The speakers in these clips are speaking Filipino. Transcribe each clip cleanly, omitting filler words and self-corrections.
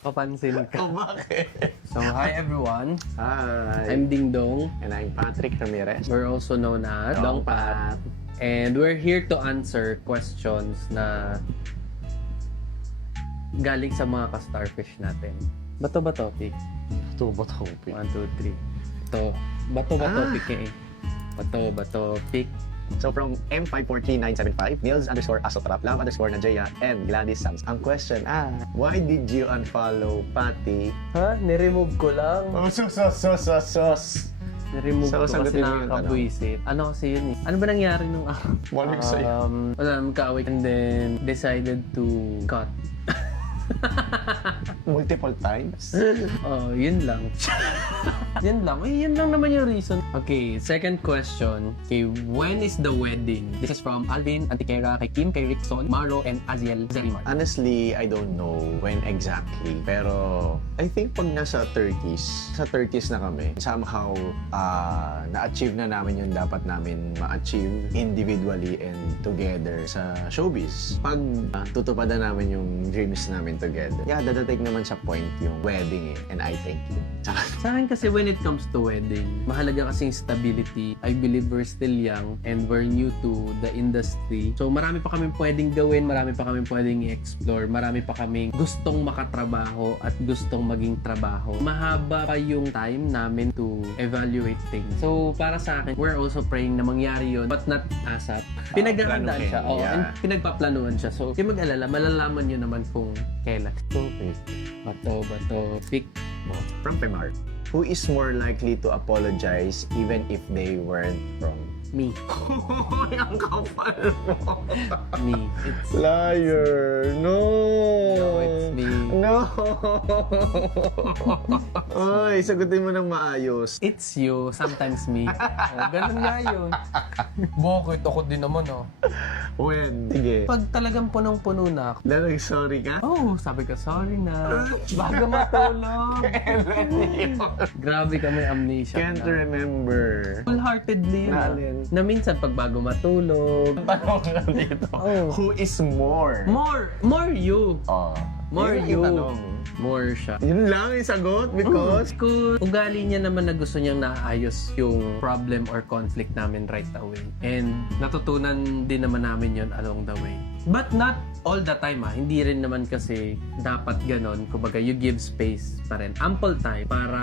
Papansin ka. Oh, bakit? So, hi everyone. Hi. I'm Ding Dong. And I'm Patrick Ramirez. We're also known as Dong Dongpat. And we're here to answer questions na galing sa mga ka-starfish natin. Bato ba topic? Ito ba topic? 1, 2, 3. Ito. Bato ba topic eh? Bato ba topic? So from M543975, Nils_Asotrap, Love_Najea, and Gladys Sams. Ang question, why did you unfollow Patty? Ha? Niremove ko lang. Oh, sos. Niremove So, ko kasi sagutin mo yung nakakabuisit. Ano kasi yun eh? Ano ba nangyari nung araw? Morning sa'yo. Wala, magkaaway. And then, decided to cut. Multiple times? Oh, yun lang. Yun lang. Eh, yun lang naman yung reason. Okay, second question. Okay, when is the wedding? This is from Alvin, Antiquera, kay Kim, kay Rickson, Marlo, and Aziel Zerimar. Honestly, I don't know when exactly. Pero, I think pag nasa 30s na kami, somehow, na-achieve na namin yung dapat namin ma-achieve individually and together sa showbiz. Pag tutupadan namin yung dreams namin together, dadating naman sa point yung wedding eh. And I thank you. Sa akin kasi when it comes to wedding, mahalaga kasing stability. I believe we're still young and we're new to the industry. So marami pa kaming pwedeng gawin, marami pa kaming pwedeng i-explore, marami pa kaming gustong makatrabaho at gustong maging trabaho. Mahaba pa yung time namin to evaluate things. So para sa akin, we're also praying na mangyari yun but not ASAP. Pinaghahandaan siya. Oh, and pinagpaplanuhan siya. So yung mag-alala, malalaman nyo naman kung kailan. Topic. Bato, pick. From Pemar. Who is more likely to apologize even if they weren't wrong? Me. Ang kapal mo. Me. It's Liar. No. it's me. No. Ay, sagutin mo ng maayos. It's you, sometimes me. Ganun nga yun. Bakit? Ako din naman, oh. When? Sige. Pag talagang punong-puno na ako, Sorry ka? oh, sabi ka, sorry na. Bago matulog. Grabe ka, may amnesia Can't na. remember. Full-heartedly yun. Naalin. Na minsan, pag bago matulog. Tanong lang dito. Oh. Who is more? More you. Oh. More Yun you. yung tanong. More siya. Yun lang yung sagot because Kung ugali niya naman na gusto niyang naayos yung problem or conflict namin right away. And natutunan din naman namin yon along the way. But not all the time Hindi rin naman kasi dapat ganon. Kumbaga, you give space pa rin. Ample time para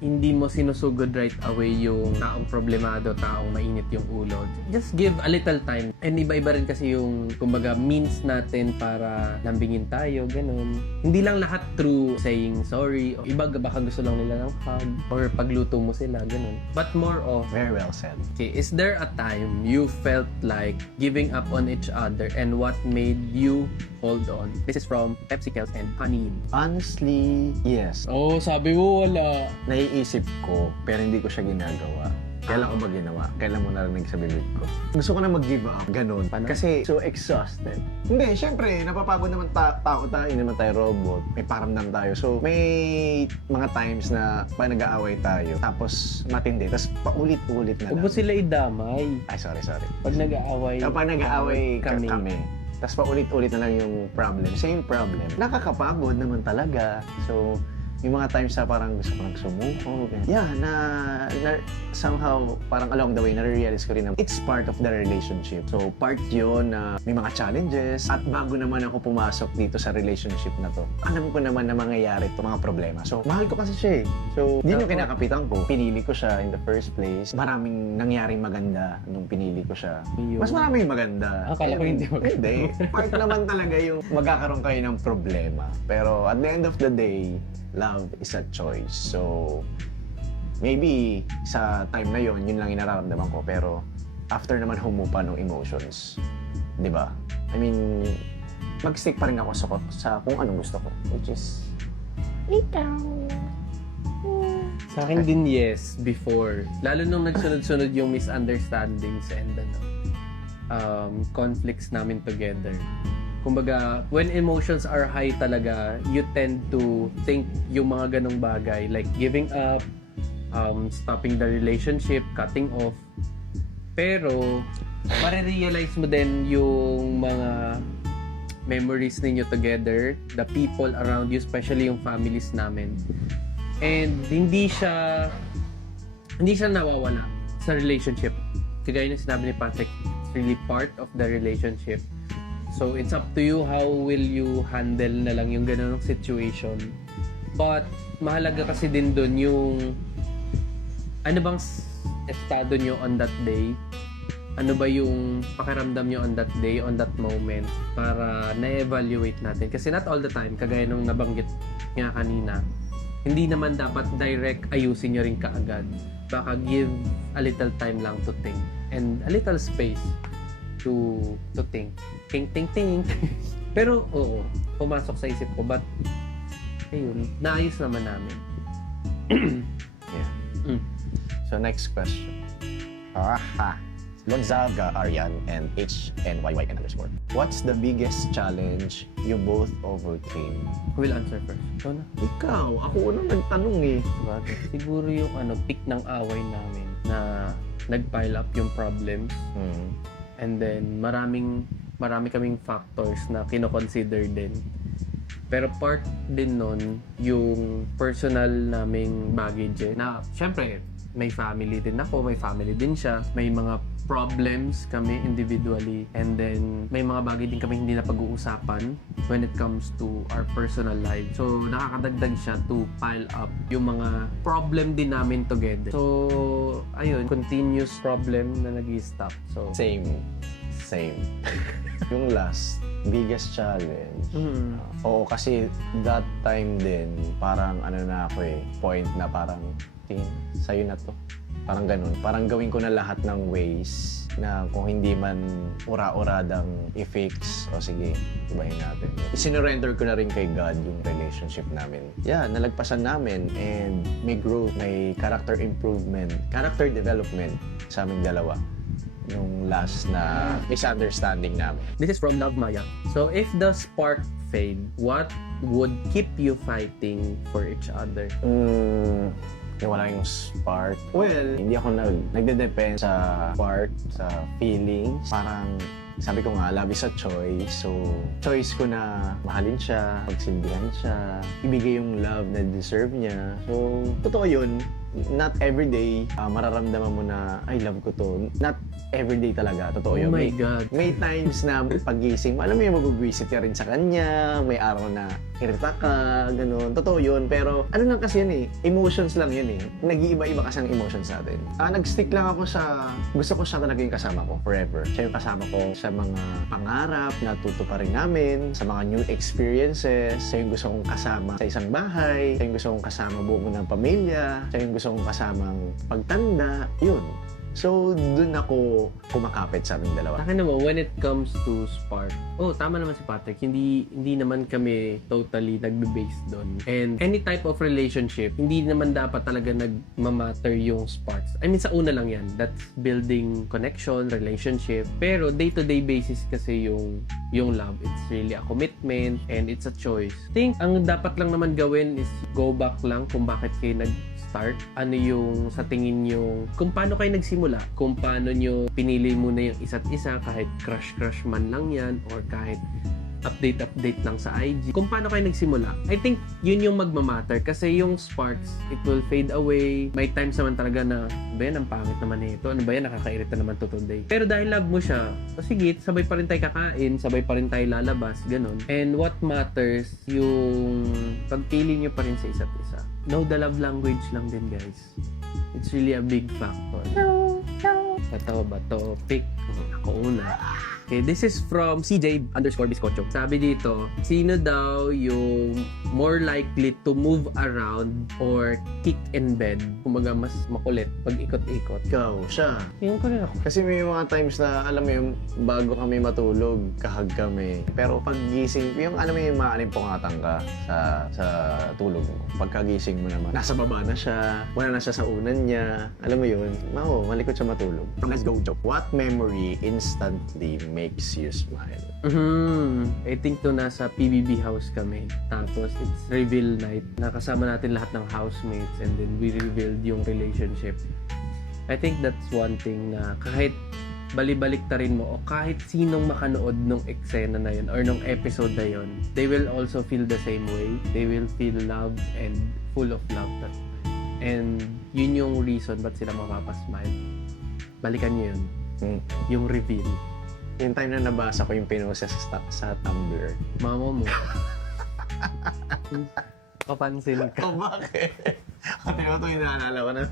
hindi mo sinusugod right away yung taong problemado, taong mainit yung ulo. Just give a little time. And iba-iba rin kasi yung, kumbaga, means natin para lambingin tayo, ganon. Hindi lang lahat through saying sorry. O iba baka gusto lang nila ng hug or pagluto mo sila, ganon. But more of, very well said. okay, is there a time you felt like giving up on each other and what made you hold on? This is from Pepsi Kels and Honey. Honestly, yes. Oh, sabi mo wala. Naiisip ko, pero hindi ko siya ginagawa. Kailan ko ba ginawa? Kailan mo narinig sa bibig ko? Gusto ko na mag-give up. Ganun. Paano? Kasi so exhausted. Hindi, syempre, napapagod naman tao tayo. Hindi naman tayo robot. May paramdam tayo. So, may mga times na pag nag-aaway tayo, tapos matindi, tapos paulit-ulit na Huwag mo lang. sila idamay. Ay, sorry. Pag nag-aaway. Kapag nag-aaway kami, tapos paulit-ulit na lang yung problem. Same problem. Nakakapagod naman talaga. So, yung mga times na parang gusto ko nang sumuko. Yeah, somehow, parang along the way, na-realize ko rin na it's part of the relationship. So, part yun na may mga challenges. At bago naman ako pumasok dito sa relationship na to, alam ko naman na mangyayari itong mga problema. So, mahal ko kasi siya eh. So, din yung kinakapitan ko. Pinili ko siya in the first place. Maraming nangyaring maganda nung pinili ko siya. Mas maraming maganda. Akala ko hindi maganda. Hindi. Part naman talaga yung magkakaroon kayo ng problema. Pero at the end of the day, love is a choice. So, maybe sa time na yon yun lang yung nararamdaman ko. Pero after naman humupa ng emotions, di ba? I mean, mag-stick pa rin ako sa kung anong gusto ko. Which is, ikaw. Sa akin din yes, before. Lalo nung nagsunod-sunod yung misunderstandings and conflicts namin together. Kumbaga, when emotions are high talaga, you tend to think yung mga ganong bagay like giving up, stopping the relationship, cutting off. Pero, marirealize mo din yung mga memories ninyo together, the people around you, especially yung families namin. And hindi siya nawawala sa relationship. Kagaya ng sinabi ni Patrick, it's really part of the relationship. So, it's up to you how will you handle na lang yung ganung situation. But, mahalaga kasi din dun yung ano bang estado nyo on that day, ano ba yung pakiramdam nyo on that day, on that moment, para na-evaluate natin. Kasi not all the time, kagaya nung nabanggit nga kanina, hindi naman dapat direct ayusin nyo rin kaagad. Baka give a little time lang to think and a little space to think. Think. Pero oo, pumasok sa isip ko, but ayun, naayos naman namin. Yeah. So next question. Gonzaga, Arian, and HNYYN _. What's the biggest challenge you both overcame? We'll answer first. Ikaw na. Ikaw, ako unang nagtanong eh. Bakit? Siguro yung peak ng away namin na nag-pile up yung problem. And then marami kaming factors na kino-consider din. Pero part din nun yung personal naming baggage na syempre may family din ako, may family din siya, may mga problems kami individually, and then may mga bagay din kami hindi na pag-uusapan when it comes to our personal life. So, nakakadagdag siya to pile up yung mga problem din namin together. So, ayun, continuous problem na nag-i-stop. So, Same. Yung last, biggest challenge. Oo, kasi that time din, parang na ako point na parang, sa'yo na to. Parang ganun. Parang gawin ko na lahat ng ways na kung hindi man ura-uradang i-fix, o sige, ibahin natin. Sinurrender ko na rin kay God yung relationship namin. Yeah, nalagpasan namin and may growth, may character improvement, character development sa aming dalawa. Yung last na misunderstanding namin. this is from Love Maya. So, if the spark fade, what would keep you fighting for each other? Yung wala yung spark. Well, hindi ako nagde-depend sa spark, sa feelings. Parang sabi ko nga, love is a choice. So, choice ko na mahalin siya, pagsilbihan siya, ibigay yung love na deserve niya. So, totoo yun. Not everyday, mararamdaman mo na, I love ko to. Not everyday talaga, totoo yun. Oh my God. May times na pagising, alam mo yung mag-visit ka rin sa kanya, may araw na irita ka, ganun. Totoo yun, pero ano lang kasi yun emotions lang yun Nag-iiba-iba kasi ang emotions natin. Nag-stick lang ako sa, gusto ko siya talaga yung kasama ko, forever. Siya yung kasama ko sa mga pangarap na tutuparin namin, sa mga new experiences, siya yung gusto kong kasama sa isang bahay, siya yung gusto kong kasama buo ng pamilya, siya yung gusto kong kasamang pagtanda, yun. So, dun ako kumakapit sa aming dalawa. Akin naman, when it comes to spark, tama naman si Patrick, hindi naman kami totally nagbe-base doon. And any type of relationship, hindi naman dapat talaga nagmamatter yung sparks. I mean, sa una lang yan. That's building connection, relationship. Pero day-to-day basis kasi yung love. It's really a commitment and it's a choice. I think, ang dapat lang naman gawin is go back lang kung bakit kayo nag-start. Ano yung sa tingin nyo, kung paano kayo nagsimula, kung paano nyo pinili muna yung isa't isa, kahit crush man lang yan, or kahit update lang sa IG. Kung paano kayo nagsimula, I think yun yung magmamatter kasi yung sparks, it will fade away. May times naman talaga na, ang pangit naman ito. Ano ba yan? Nakakairita naman to today. Pero dahil love mo siya, sige, sabay pa rin tayo kakain, sabay pa rin tayo lalabas, ganun. And what matters, yung pagpili nyo pa rin sa isa't isa. Know the love language lang din, guys. It's really a big factor. Bato, pick. Ako una. Okay, this is from CJ_Biscocho. Sabi dito, sino daw yung more likely to move around or kick in bed? Kumaga mas makulit pag ikot-ikot. Ikaw, siya. Tingin ko rin ako. Kasi may mga times na, alam mo yung bago kami matulog, kahag kami. Pero pag gising, yung alam mo yung maalimpungatan ka sa tulog mo. Pagkagising mo naman, nasa baba na siya, wala na siya sa unan niya. Alam mo yun, malikot siya matulog. Let's go, joke. What memory instantly makes you smile? I think to nasa PBB house kami. Tapos it's reveal night. Nakasama natin lahat ng housemates and then we revealed yung relationship. I think that's one thing na kahit balibaliktarin mo o kahit sinong makanood nung eksena na yun or nung episode na yun, they will also feel the same way. They will feel love and full of love. And yun yung reason ba't sila mapapasmile. Balikan nyo yun. Yung reveal. Yung time na nabasa ko yung pinost sa Tumblr. Mama mo. Kapansin ka. Oh, bakit? Kasi ito yung naalala ko na.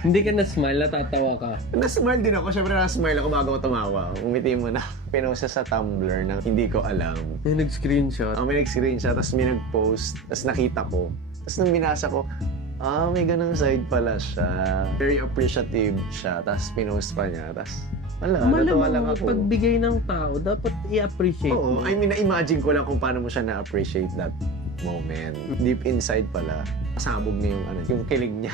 Hindi ka na-smile, natatawa ka. Na-smile din ako. Siyempre na-smile ako bago ako tumawa. Umiti mo na. Pinost sa Tumblr na hindi ko alam. May nag-screenshot. May nag-screenshot, tapos may nag-post, tapos nakita ko. Tapos nung binasa ko, may ganang side pala siya. Very appreciative siya. Tapos pinost pa niya. Tapos natuwa lang Malamang ako. pagbigay ng tao, dapat i-appreciate mo. Oo, I mean, na-imagine ko lang kung paano mo siya na-appreciate that moment. Deep inside pala, kasabog niya yung kilig niya.